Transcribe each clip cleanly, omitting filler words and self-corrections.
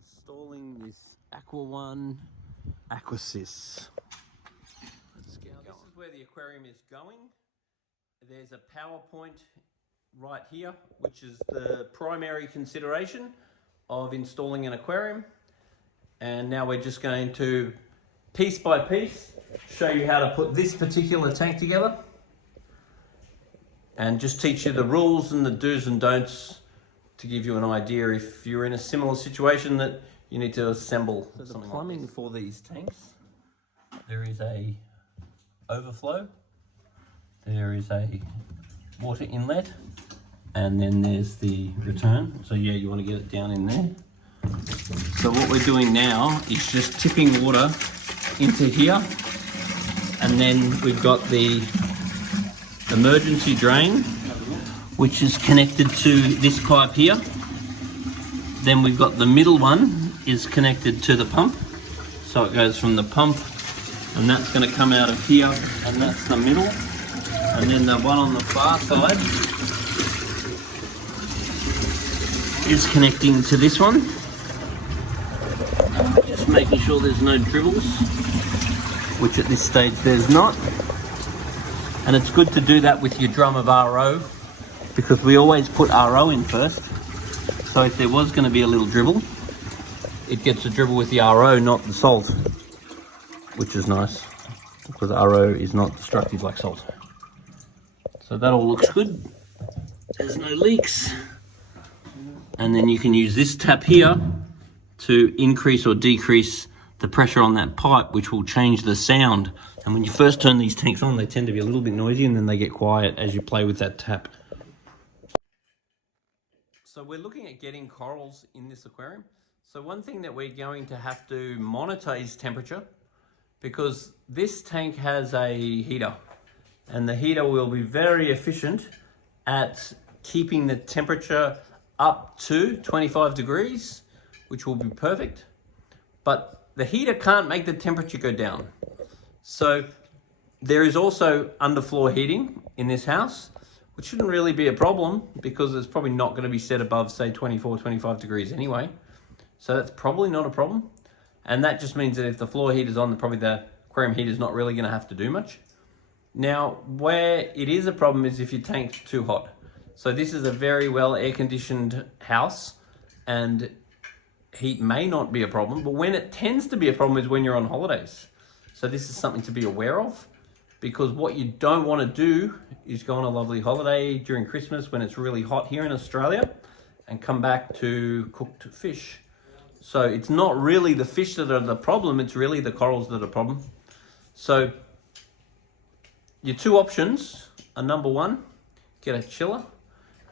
installing this Aqua One Aqua Sys. Let's get going. This is where the aquarium is going. There's a PowerPoint right here, which is the primary consideration of installing an aquarium. And now we're just going to, piece by piece, show you how to put this particular tank together and just teach you the rules and the do's and don'ts to give you an idea if you're in a similar situation that you need to assemble So the something plumbing like for these tanks, there is a overflow, there is a water inlet, and then there's the return. So yeah, you want to get it down in there. So what we're doing now is just tipping water into here, and then we've got the emergency drain, which is connected to this pipe here. Then we've got the middle one is connected to the pump. So it goes from the pump, and that's going to come out of here, and that's the middle. And then the one on the far side is connecting to this one. Just making sure there's no dribbles, which at this stage there's not. And it's good to do that with your drum of RO, because we always put RO in first. So if there was going to be a little dribble, it gets a dribble with the RO, not the salt, which is nice because RO is not destructive like salt. So that all looks good. There's no leaks. And then you can use this tap here to increase or decrease the pressure on that pipe, which will change the sound. And when you first turn these tanks on, they tend to be a little bit noisy, and then they get quiet as you play with that tap. So we're looking at getting corals in this aquarium. So one thing that we're going to have to monitor is temperature, because this tank has a heater, and the heater will be very efficient at keeping the temperature up to 25 degrees, which will be perfect. But the heater can't make the temperature go down. So there is also underfloor heating in this house, which shouldn't really be a problem because it's probably not going to be set above, say, 24, 25 degrees anyway. So that's probably not a problem. And that just means that if the floor heater's on, probably the aquarium heater's not really going to have to do much. Now, where it is a problem is if your tank's too hot. So this is a very well air-conditioned house, and heat may not be a problem, but when it tends to be a problem is when you're on holidays. So this is something to be aware of, because what you don't want to do is go on a lovely holiday during Christmas when it's really hot here in Australia and come back to cooked fish. So it's not really the fish that are the problem, it's really the corals that are the problem. So your two options are, number one, get a chiller.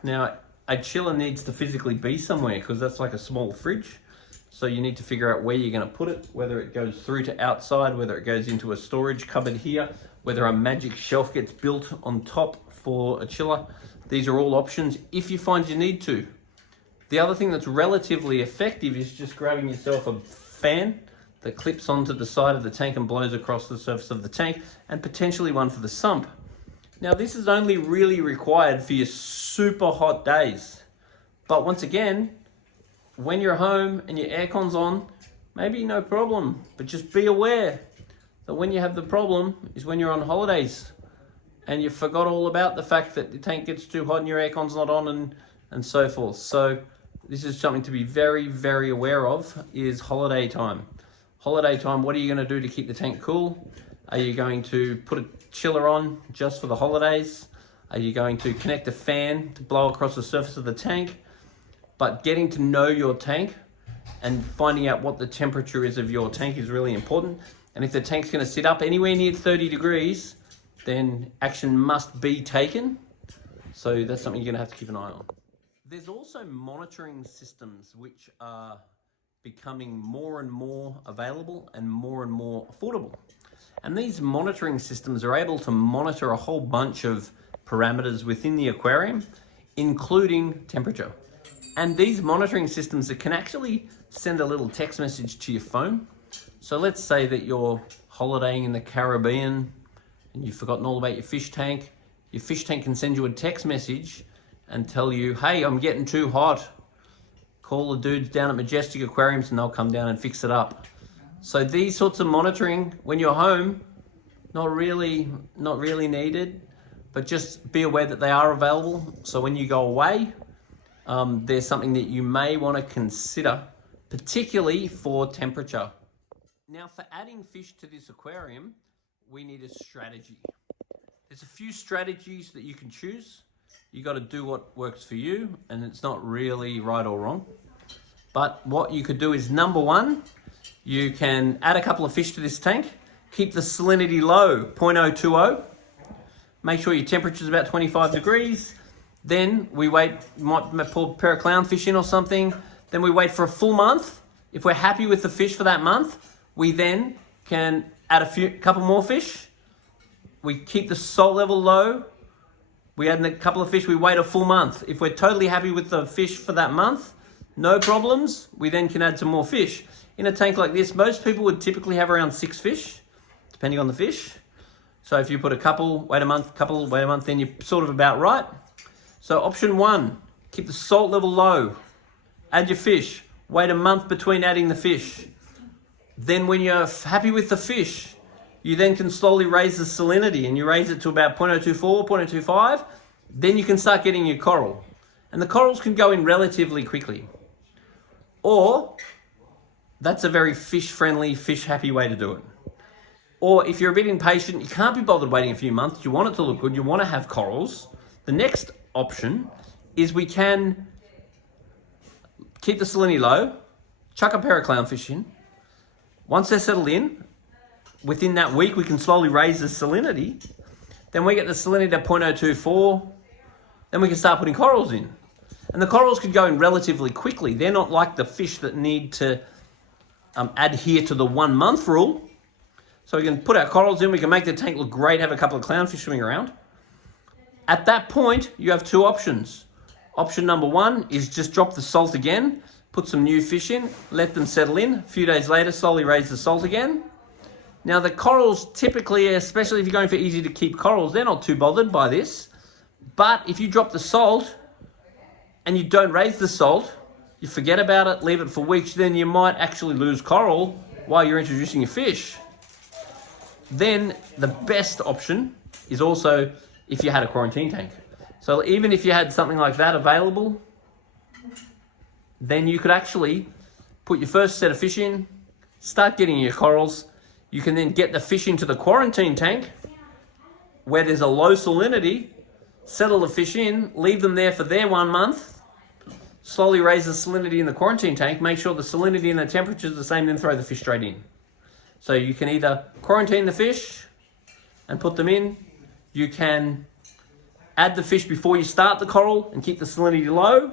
Now, a chiller needs to physically be somewhere because that's like a small fridge. So you need to figure out where you're going to put it, whether it goes through to outside, whether it goes into a storage cupboard here, whether a magic shelf gets built on top for a chiller. These are all options if you find you need to. The other thing that's relatively effective is just grabbing yourself a fan that clips onto the side of the tank and blows across the surface of the tank, and potentially one for the sump. Now, this is only really required for your super hot days. But once again, when you're home and your aircon's on, maybe no problem, but just be aware that when you have the problem is when you're on holidays and you forgot all about the fact that the tank gets too hot and your aircon's not on and so forth. So this is something to be very, very aware of, is holiday time. Holiday time, what are you going to do to keep the tank cool? Are you going to put a chiller on just for the holidays? Are you going to connect a fan to blow across the surface of the tank? But getting to know your tank and finding out what the temperature is of your tank is really important. And if the tank's going to sit up anywhere near 30 degrees, then action must be taken. So that's something you're going to have to keep an eye on. There's also monitoring systems which are becoming more and more available and more affordable. And these monitoring systems are able to monitor a whole bunch of parameters within the aquarium, including temperature. And these monitoring systems that can actually send a little text message to your phone. So let's say that you're holidaying in the Caribbean and you've forgotten all about your fish tank. Your fish tank can send you a text message and tell you, hey, I'm getting too hot. call the dudes down at Majestic Aquariums and they'll come down and fix it up. So these sorts of monitoring when you're home, not really needed, but just be aware that they are available. So when you go away, there's something that you may want to consider, particularly for temperature. Now for adding fish to this aquarium, we need a strategy. There's a few strategies that you can choose. You got to do what works for you, and it's not really right or wrong. But what you could do is, number one, you can add a couple of fish to this tank, keep the salinity low, 0.020. Make sure your temperature is about 25 degrees. Then we wait, might pour a pair of clownfish in or something. Then we wait for a full month. If we're happy with the fish for that month, we then can add a couple more fish. We keep the salt level low. We add a couple of fish, we wait a full month. If we're totally happy with the fish for that month, no problems, we then can add some more fish. In a tank like this, most people would typically have around 6 fish, depending on the fish. So if you put a couple, wait a month, then you're sort of about right. So option 1, keep the salt level low. Add your fish. Wait a month between adding the fish. Then when you're happy with the fish, you then can slowly raise the salinity, and you raise it to about 0.024, 0.025. Then you can start getting your coral. And the corals can go in relatively quickly. Or, that's a very fish-friendly, fish-happy way to do it. Or if you're a bit impatient, you can't be bothered waiting a few months, you want it to look good, you want to have corals, the next option is we can keep the salinity low, chuck a pair of clownfish in. Once they're settled in, within that week we can slowly raise the salinity. Then we get the salinity to 0.024. Then we can start putting corals in. And the corals can go in relatively quickly. They're not like the fish that need to adhere to the 1 month rule. So we can put our corals in, we can make the tank look great, have a couple of clownfish swimming around. At that point, you have 2 options. Option number 1 is just drop the salt again, put some new fish in, let them settle in. A few days later, slowly raise the salt again. Now the corals typically, especially if you're going for easy to keep corals, they're not too bothered by this. But if you drop the salt and you don't raise the salt, you forget about it, leave it for weeks, then you might actually lose coral while you're introducing your fish. Then the best option is also if you had a quarantine tank. So even if you had something like that available, then you could actually put your first set of fish in, start getting your corals. You can then get the fish into the quarantine tank where there's a low salinity, settle the fish in, leave them there for their 1 month, slowly raise the salinity in the quarantine tank, make sure the salinity and the temperature is the same, then throw the fish straight in. So you can either quarantine the fish and put them in, you can add the fish before you start the coral and keep the salinity low,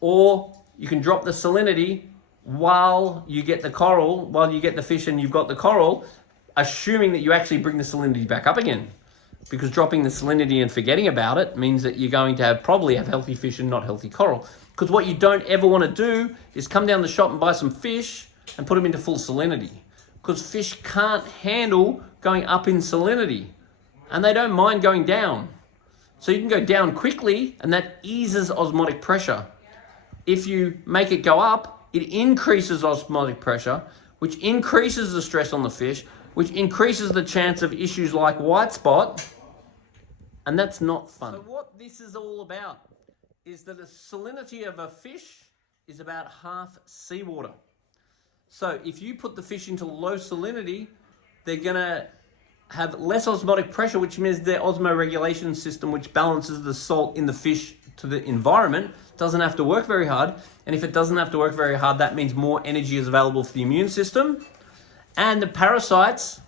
or you can drop the salinity while you get the coral, while you get the fish and you've got the coral, assuming that you actually bring the salinity back up again. Because dropping the salinity and forgetting about it means that you're going to probably have healthy fish and not healthy coral. Because what you don't ever want to do is come down the shop and buy some fish and put them into full salinity. Because fish can't handle going up in salinity, and they don't mind going down. So you can go down quickly, and that eases osmotic pressure. If you make it go up, it increases osmotic pressure, which increases the stress on the fish, which increases the chance of issues like white spot, and that's not fun. So what this is all about is that the salinity of a fish is about half seawater. So if you put the fish into low salinity, they're gonna have less osmotic pressure, which means their osmoregulation system, which balances the salt in the fish to the environment, doesn't have to work very hard. And if it doesn't have to work very hard, that means more energy is available for the immune system. And the parasites,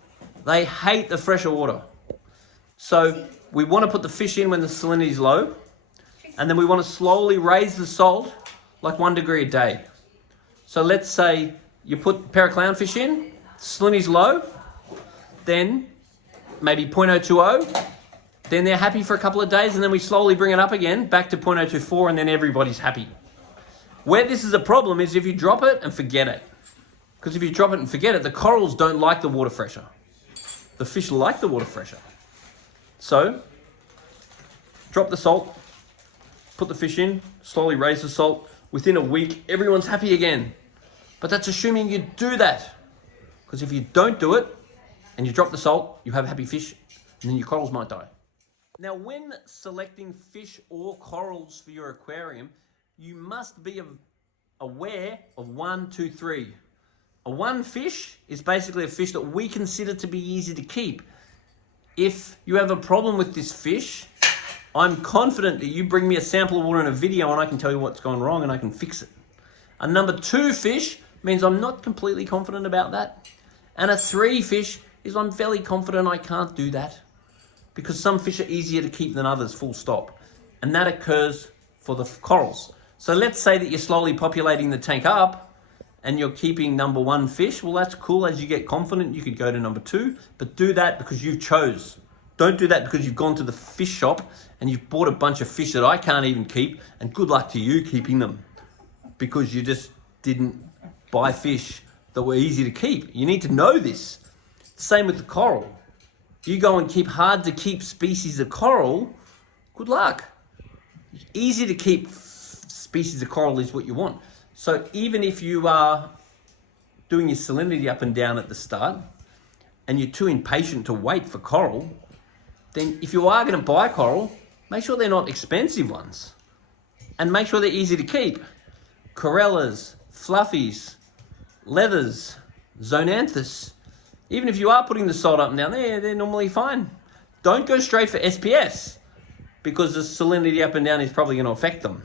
they hate the fresher water. So we want to put the fish in when the salinity is low, and then we want to slowly raise the salt like 1 degree a day. So let's say you put a pair of clownfish in, salinity's low, then maybe 0.020, then they're happy for a couple of days, and then we slowly bring it up again, back to 0.024, and then everybody's happy. Where this is a problem is if you drop it and forget it. Because if you drop it and forget it, the corals don't like the water pressure. The fish like the water pressure. So, drop the salt, put the fish in, slowly raise the salt, within a week, everyone's happy again. But that's assuming you do that. Because if you don't do it, and you drop the salt, you have happy fish, and then your corals might die. Now, when selecting fish or corals for your aquarium, you must be aware of 1, 2, 3. A one fish is basically a fish that we consider to be easy to keep. If you have a problem with this fish, I'm confident that you bring me a sample of water and a video and I can tell you what's gone wrong and I can fix it. A number 2 fish means I'm not completely confident about that. And a 3 fish is I'm fairly confident I can't do that. Because some fish are easier to keep than others, full stop. And that occurs for the corals. So let's say that you're slowly populating the tank up and you're keeping number 1 fish. Well, that's cool. As you get confident, you could go to number 2, but do that because you chose. Don't do that because you've gone to the fish shop and you've bought a bunch of fish that I can't even keep, and good luck to you keeping them because you just didn't buy fish that were easy to keep. You need to know this. Same with the coral. You go and keep hard to keep species of coral, good luck. Easy to keep species of coral is what you want. So even if you are doing your salinity up and down at the start and you're too impatient to wait for coral, then if you are going to buy coral, make sure they're not expensive ones and make sure they're easy to keep. Corellas, fluffies, leathers, zonanthus. Even if you are putting the salt up and down there, they're normally fine. Don't go straight for SPS because the salinity up and down is probably going to affect them.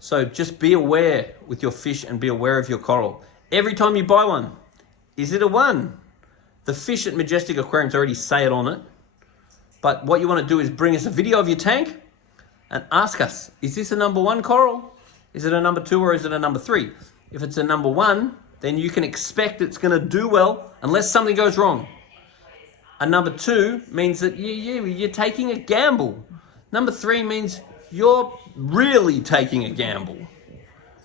So just be aware with your fish and be aware of your coral. Every time you buy one, is it a 1? The fish at Majestic Aquariums already say it on it. But what you want to do is bring us a video of your tank and ask us, is this a number 1 coral? Is it a number 2 or is it a number 3? If it's a number 1, then you can expect it's going to do well unless something goes wrong. A number 2 means that you're taking a gamble. Number 3 means you're really taking a gamble.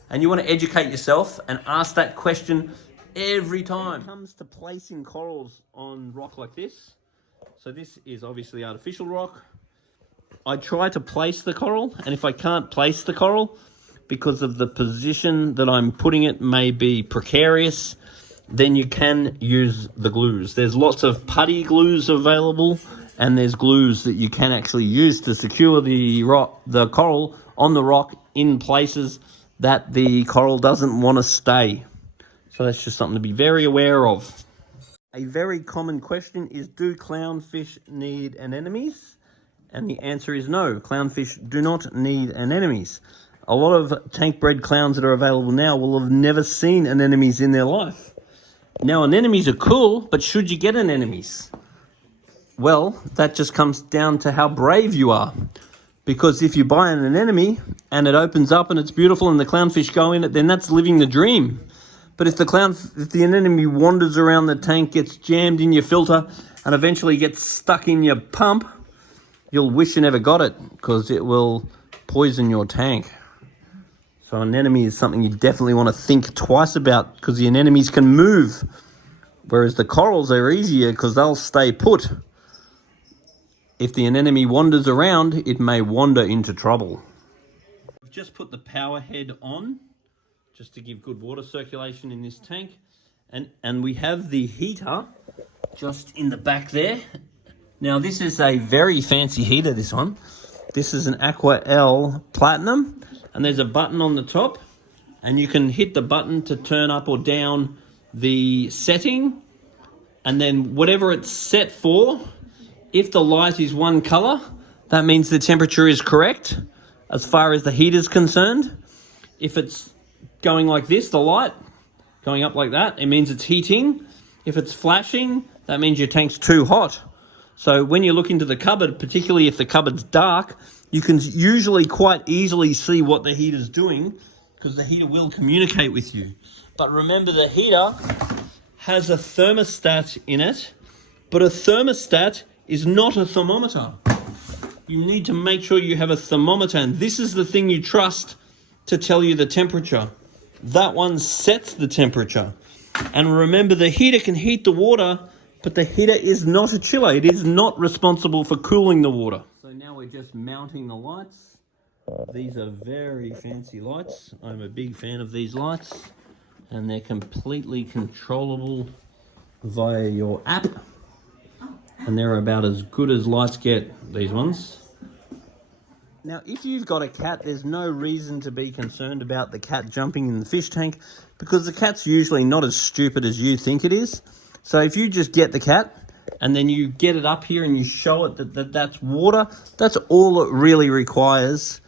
And you want to educate yourself and ask that question every time. When it comes to placing corals on rock like this, so this is obviously artificial rock. I try to place the coral, and if I can't place the coral, because of the position that I'm putting it may be precarious, then you can use the glues. There's lots of putty glues available, and there's glues that you can actually use to secure the coral on the rock in places that the coral doesn't want to stay. So that's just something to be very aware of. A very common question is, do clownfish need anemones? And the answer is no. Clownfish do not need anemones. A lot of tank-bred clowns that are available now will have never seen anemones in their life. Now, anemones are cool, but should you get anemones? Well, that just comes down to how brave you are. Because if you buy an anemone and it opens up and it's beautiful and the clownfish go in it, then that's living the dream. But if the anemone wanders around the tank, gets jammed in your filter, and eventually gets stuck in your pump, you'll wish you never got it because it will poison your tank. So an anemone is something you definitely want to think twice about because the anemones can move, whereas the corals are easier because they'll stay put. If the anemone wanders around, it may wander into trouble. I've just put the power head on just to give good water circulation in this tank. And we have the heater just in the back there. Now this is a very fancy heater, this one. This is an Aqua L Platinum, and there's a button on the top, and you can hit the button to turn up or down the setting, and then whatever it's set for, if the light is one color, that means the temperature is correct as far as the heat is concerned. If it's going like this, the light going up like that, it means it's heating. If it's flashing, that means your tank's too hot. So when you look into the cupboard, particularly if the cupboard's dark, you can usually quite easily see what the heater's doing because the heater will communicate with you. But remember, the heater has a thermostat in it, but a thermostat is not a thermometer. You need to make sure you have a thermometer, and this is the thing you trust to tell you the temperature. That one sets the temperature. And remember, the heater can heat the water, but the heater is not a chiller. It is not responsible for cooling the water. So now we're just mounting the lights. These are very fancy lights. I'm a big fan of these lights, and they're completely controllable via your app, and they're about as good as lights get, these ones. Now, if you've got a cat, there's no reason to be concerned about the cat jumping in the fish tank, because the cat's usually not as stupid as you think it is. So if you just get the cat and then you get it up here and you show it that that's water, that's all it really requires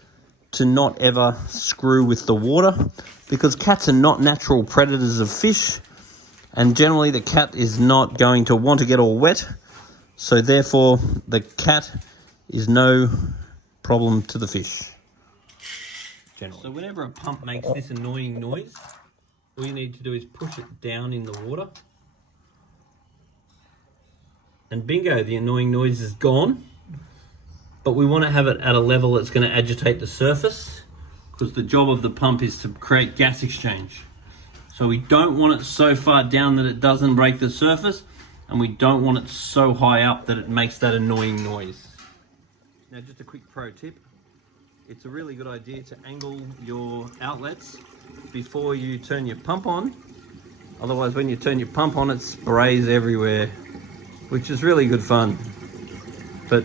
to not ever screw with the water, because cats are not natural predators of fish, and generally the cat is not going to want to get all wet. So therefore the cat is no problem to the fish. Generally. So whenever a pump makes this annoying noise, all you need to do is push it down in the water, and bingo, the annoying noise is gone. But we want to have it at a level that's going to agitate the surface, because the job of the pump is to create gas exchange. So we don't want it so far down that it doesn't break the surface, and we don't want it so high up that it makes that annoying noise. Now, just a quick pro tip. It's a really good idea to angle your outlets before you turn your pump on. Otherwise, when you turn your pump on, it sprays everywhere, which is really good fun. But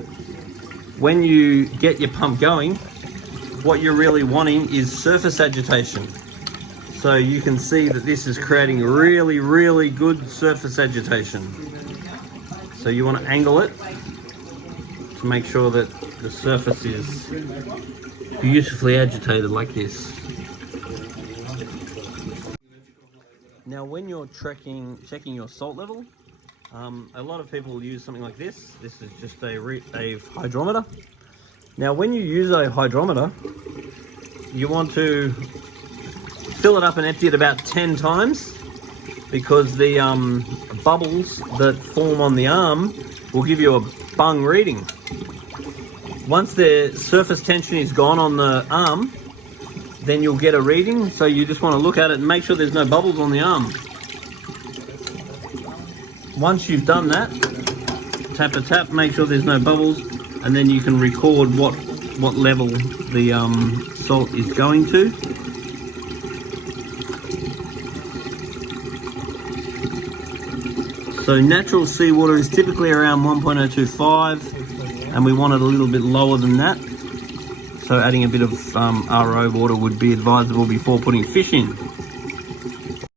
when you get your pump going, what you're really wanting is surface agitation. So you can see that this is creating really, really good surface agitation. So you want to angle it to make sure that the surface is beautifully agitated like this. Now, when you're checking your salt level, a lot of people will use something like this. This is just a hydrometer. Now, when you use a hydrometer, you want to fill it up and empty it about 10 times, because the bubbles that form on the arm will give you a bung reading. Once the surface tension is gone on the arm, then you'll get a reading. So you just want to look at it and make sure there's no bubbles on the arm. Once you've done that, tap a tap, make sure there's no bubbles, and then you can record what level the salt is going to. So natural seawater is typically around 1.025, and we want it a little bit lower than that. So adding a bit of RO water would be advisable before putting fish in.